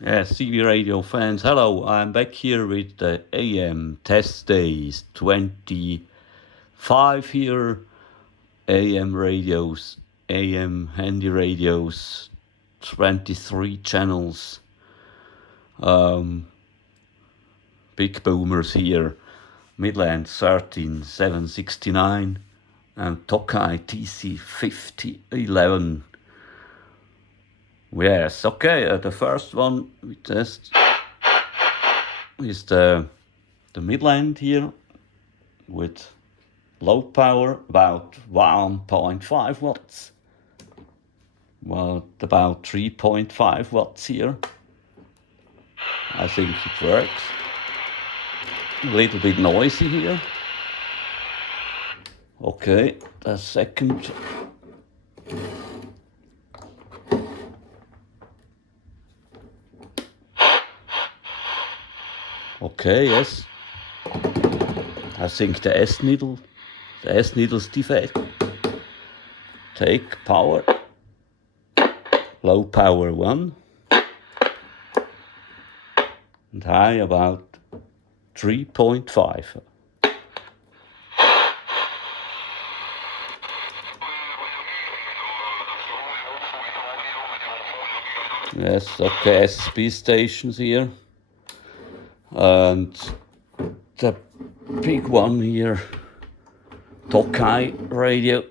Yes, CB Radio fans, hello. I'm back here with the AM test days 25 here. AM radios, AM handy radios, 23 channels. Big boomers here. Midland 13769 and Tokai TC 5011. Yes, okay. The first one we test is the Midland here with low power, about 1.5 watts. Well, about 3.5 watts here. I think it works. A little bit noisy here. Okay, the second. Okay, yes. I think the S-needle's defect. Take power. Low power 1. And high about 3.5. Yes, okay, SB stations here. And the big one here, Tokai radio.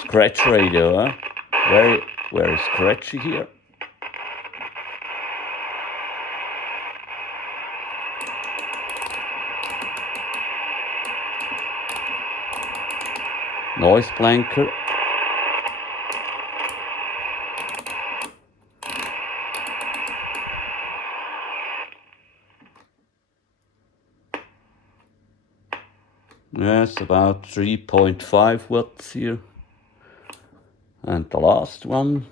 Scratch radio, huh? Very scratchy here. Noise blanker. Yes, about 3.5 watts here. And the last one.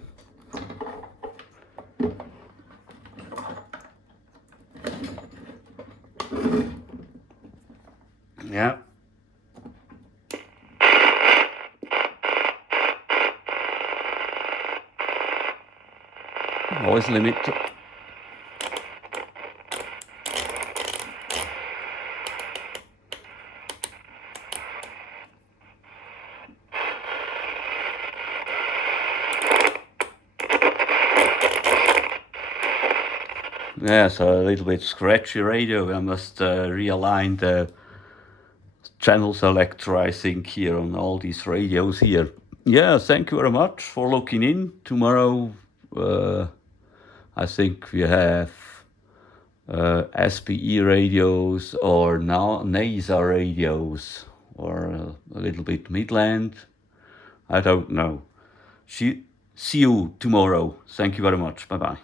Yeah. Noise limit. Yeah, so a little bit scratchy radio. I must realign the channel selector, I think, here on all these radios here. Yeah, thank you very much for looking in. Tomorrow, I think we have SPE radios or NASA radios or a little bit Midland. I don't know. See you tomorrow. Thank you very much. Bye-bye.